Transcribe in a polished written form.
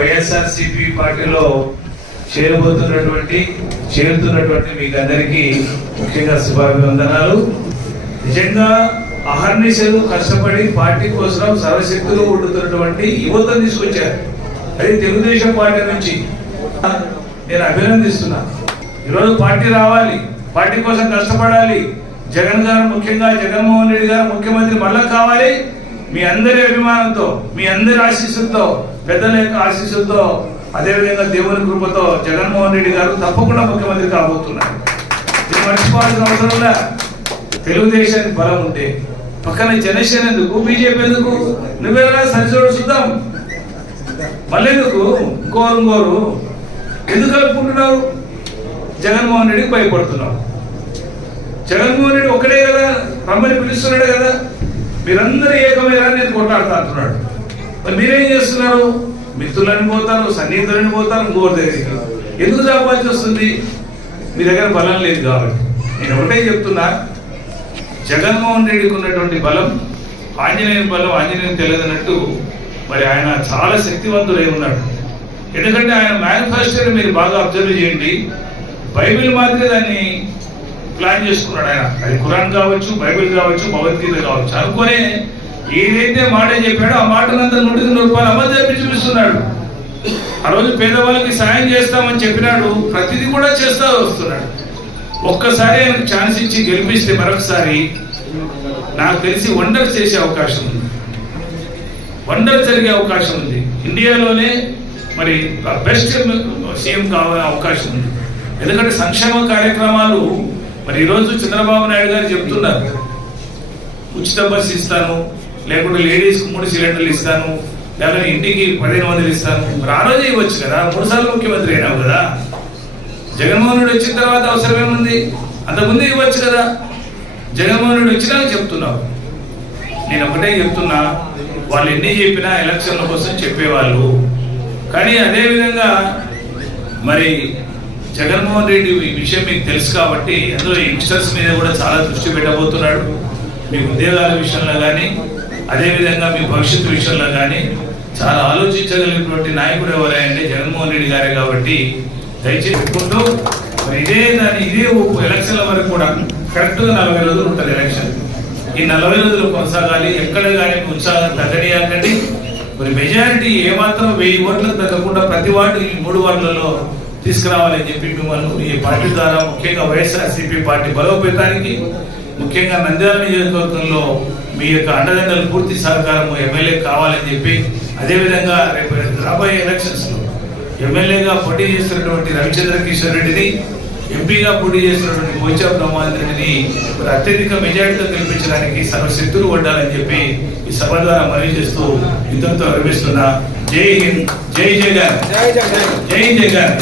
వైఎస్ఆర్సీపీ పార్టీలో చేరుతున్నటువంటి మీకు అందరికీ ముఖ్యంగా శుభాభివందనాలు. నిజంగా అహర్నిశలు కష్టపడి పార్టీ కోసం సర్వశక్తులు ఉండుతున్నటువంటి యువతను తీసుకొచ్చారు. అది తెలుగుదేశం పార్టీ నుంచి నేను అభినందిస్తున్నా. ఈరోజు పార్టీ రావాలి, పార్టీ కోసం కష్టపడాలి. జగన్ గారు, ముఖ్యంగా జగన్మోహన్ రెడ్డి గారు ముఖ్యమంత్రి మళ్ళా కావాలి. మీ అందరి అభిమానంతో, మీ అందరి ఆశీస్సులతో, పెద్దల యొక్క ఆశీస్సులతో, అదేవిధంగా దేవుని కృపతో జగన్మోహన్ రెడ్డి గారు తప్పకుండా ముఖ్యమంత్రి కాబోతున్నారు. ఇది మర్చిపోవాల్సిన అవసరం లే. తెలుగుదేశానికి బలం ఉంటే పక్కన జనసేన ఎందుకు, బీజేపీ ఎందుకు? నువ్వేలా సరిచోడు చూద్దాం. మళ్ళీ ఎందుకు ఇంకోరు ఎందుకు కలుపుకుంటున్నావు? జగన్మోహన్ రెడ్డికి భయపడుతున్నావు. జగన్మోహన్ రెడ్డి ఒక్కడే కదా, రమ్మని పిలుస్తున్నాడు కదా. మీరందరూ ఏకమేరా నేను కొట్లాడుతా అంటున్నాడు. మరి మీరేం చేస్తున్నారు? మిత్రులని పోతారు, సన్నిహితులని పోతారు, ఇంకోరి దగ్గరికి. ఎందుకు చాపాల్సి వస్తుంది? మీ దగ్గర బలం లేదు కాబట్టి. నేను ఒకటే చెప్తున్నా, జగన్మోహన్ రెడ్డికి ఉన్నటువంటి బలం ఆంజనేయ బలం, ఆంజనేయం తెలియదన్నట్టు మరి ఆయన చాలా శక్తివంతుడై ఉన్నాడు. ఎందుకంటే ఆయన మేనిఫెస్టోని మీరు బాగా అబ్జర్వ్ చేయండి. బైబిల్ మాత్రమే దాన్ని ప్లాన్ చేసుకున్నాడు ఆయన. అది ఖురాన్ కావచ్చు, బైబిల్ కావచ్చు, భగవద్గీత కావచ్చు. అనుకునే ఏదైతే మాట చెప్పాడో ఆ మాటలంతా 100 రూపాయలు అమలు చేపి చూపిస్తున్నాడు. ఆ రోజు పేదవాళ్ళకి సాయం చేస్తామని చెప్పినాడు, ప్రతిదీ కూడా చేస్తా వస్తున్నాడు. ఒక్కసారి ఆయనకు ఛాన్స్ ఇచ్చి గెలిపిస్తే మరొకసారి నాకు తెలిసి వండర్ చేసే అవకాశం ఉంది, వండర్ జరిగే అవకాశం ఉంది. ఇండియాలోనే మరి బెస్ట్ సీఎం కావాలనే అవకాశం ఉంది. ఎందుకంటే సంక్షేమ కార్యక్రమాలు మరి ఈరోజు చంద్రబాబు నాయుడు గారు చెప్తున్నారు, ఉచిత బస్సు ఇస్తాను, లేకుంటే లేడీస్కి 3 సిలిండర్లు ఇస్తాను, లేకపోతే ఇంటికి 1500 ఇస్తాను. మరి ఆ రోజే ఇవ్వచ్చు కదా, 3 సార్లు ముఖ్యమంత్రి అయినావు కదా. జగన్మోహన్ రెడ్డి వచ్చిన తర్వాత అవసరం ఏముంది? అంతకుముందే ఇవ్వచ్చు కదా. జగన్మోహన్ రెడ్డి వచ్చినా చెప్తున్నావు. నేను ఒకటే చెప్తున్నా, వాళ్ళు ఎన్ని చెప్పినా ఎలక్షన్ల కోసం చెప్పేవాళ్ళు. కానీ అదేవిధంగా మరి జగన్మోహన్ రెడ్డి ఈ విషయం మీకు తెలుసు కాబట్టి అందులో యంగ్స్టర్స్ మీద కూడా చాలా దృష్టి పెట్టబోతున్నాడు. మీ ఉద్యోగాల విషయంలో కానీ, అదేవిధంగా మీ భవిష్యత్తు విషయంలో కానీ చాలా ఆలోచించగలిగినటువంటి నాయకుడు ఎవరంటే జగన్మోహన్ రెడ్డి గారే. కాబట్టి దయచేసి పెట్టుకుంటూ మరి ఇదే ఎలక్షన్ల వరకు కూడా కరెక్ట్గా 40 రోజులు ఉంటుంది ఎలక్షన్. ఈ 40 రోజులు కొనసాగాలి. ఎక్కడ కానీ ఉత్సాహం తగ్గనియాకండి. మరి మెజారిటీ ఏమాత్రం 1000 ఓట్లకు తగ్గకుండా ప్రతి వార్డు ఈ 3 వార్డులలో తీసుకురావాలని చెప్పి మిమ్మల్ని ఈ పార్టీ ద్వారా, ముఖ్యంగా వైఎస్ఆర్సీపీ పార్టీ బలోపేతానికి, ముఖ్యంగా నంద్యాల నియోజకవర్గంలో మీ యొక్క అండదండలు పూర్తి సహకారం ఎమ్మెల్యే కావాలని చెప్పి, అదేవిధంగా రేపు రాబోయే ఎలక్షన్స్ లో ఎమ్మెల్యేగా పోటీ చేస్తున్నటువంటి రవిచంద్ర కిషోర్ రెడ్డిని, ఎంపీగా పోటీ చేస్తున్నటువంటి పోచాపు బ్రహ్మానంద రెడ్డిని అత్యధిక మెజారిటీతో గెలిపించడానికి సర్వశక్తులు కొట్టాలని చెప్పి ఈ సభ ద్వారా మనవి చేస్తూ ఇంతటితో విరమిస్తున్నా. జై హింద్, జై జగన్, జై జగన్.